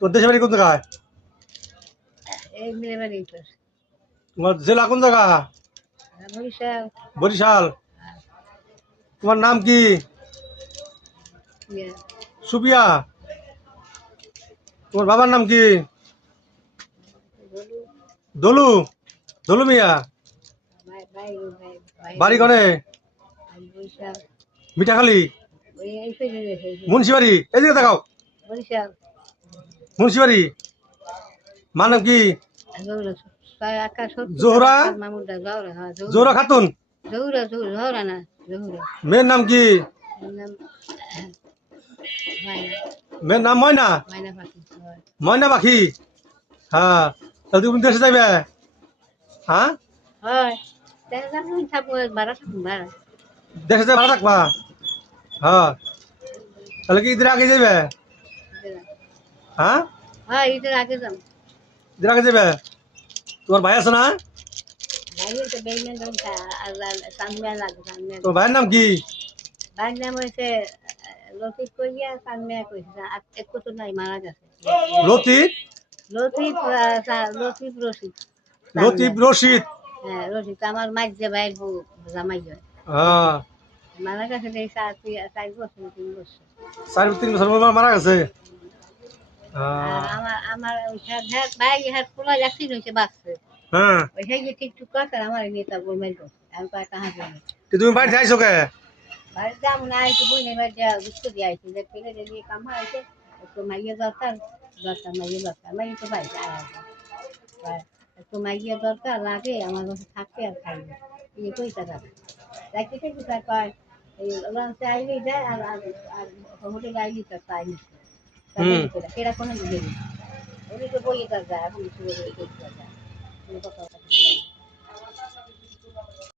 তোর দেশের বাড়ি কোন জায়গায়? এই মিলে বাড়ি তোর তোমার জেলা কোন জায়গা? বরিশাল। বরিশাল। তোমার নাম কি? ইয়ে, সুপিয়া। তোমার বাবার নাম কি? বলু, দলু। দলু মিয়া। বাড়ি করে বরিশাল। মিঠাখালী, ওই এই ফেলে রেখে মুন্সিবাড়ি। এদিকে দেখাও। বরিশাল। মুন্সিবাড়ি। মা নাম কি? আকাশ জোহরা। মামুদা জহরা, হ্যাঁ জোহরা খাতুন। জহুরা জহরা না জহুরা। মেয়ের নাম কি? নাম মায়না, মেয়ের নাম ময়না। মায়না পাখি। হয় ময়না পাখি। হ্যাঁ, তাহলে তুমি দেশে যাইবে? হ্যাঁ, হয় তাই যাবো থাকবো ভাড়া থাকুন ভাড়া। দেশে যাই ভালো থাকবা। হ্যাঁ, তাহলে কি ঈদের আগে যাইবে? হ্যাঁ, হ্যাঁ ঈদের আগে যাম। ঈদের আগে যাইবে। তোমার ভাই আছে না? বাইরে তো বেইমান সামনে লাগে সামনে। তোমার ভাইয়ের নাম কি? ভাইয়ের নাম হয়েছে লতিফ কইয়া সামনে কইছে এক কত নাই মারা গেছে। লতিফ। লতিফ লতিফ রশিদ। লতিফ রশিদ। হ্যাঁ রশিদ আমার মাইক যে ভাইয়ের বউ জামাই হয়। হ্যাঁ, মারা গেছে এই 4 বছর 3 বছর। 4-3 বছর মারা গেছে। আর আমার ভাই হ্যাঁ পুরো অ্যাক্সিডেন্ট হয়েছে বাসে। হ্যাঁ, ওই সেই যে টিকটুক করে আমার নেতা বই মেল করছে আমি কয় কাহা যাবে। তুমি বাড়ি যাইছো কে? বাড়ি যাম না আইছি বই নেবার যা বুঝতে দিয়ে আইছি যে পেলে যদি কাম হয়েছে একটু মাইয়ে দরকার দরকার মাইয়ে দরকার মাইয়ে তো বাড়িতে আয় একটু মাইয়ে দরকার লাগে আমার কাছে থাকতে আর খাইবে এই পয়সা যাবে রাখতে থেকে তার কয় এই লঞ্চে আইলেই যায় আর হোটেলে আইলেই তার তাই নিচ্ছে কেরা কোনো দিকে ওদিকে বইয়ে তার যায় এখন কিছু যায়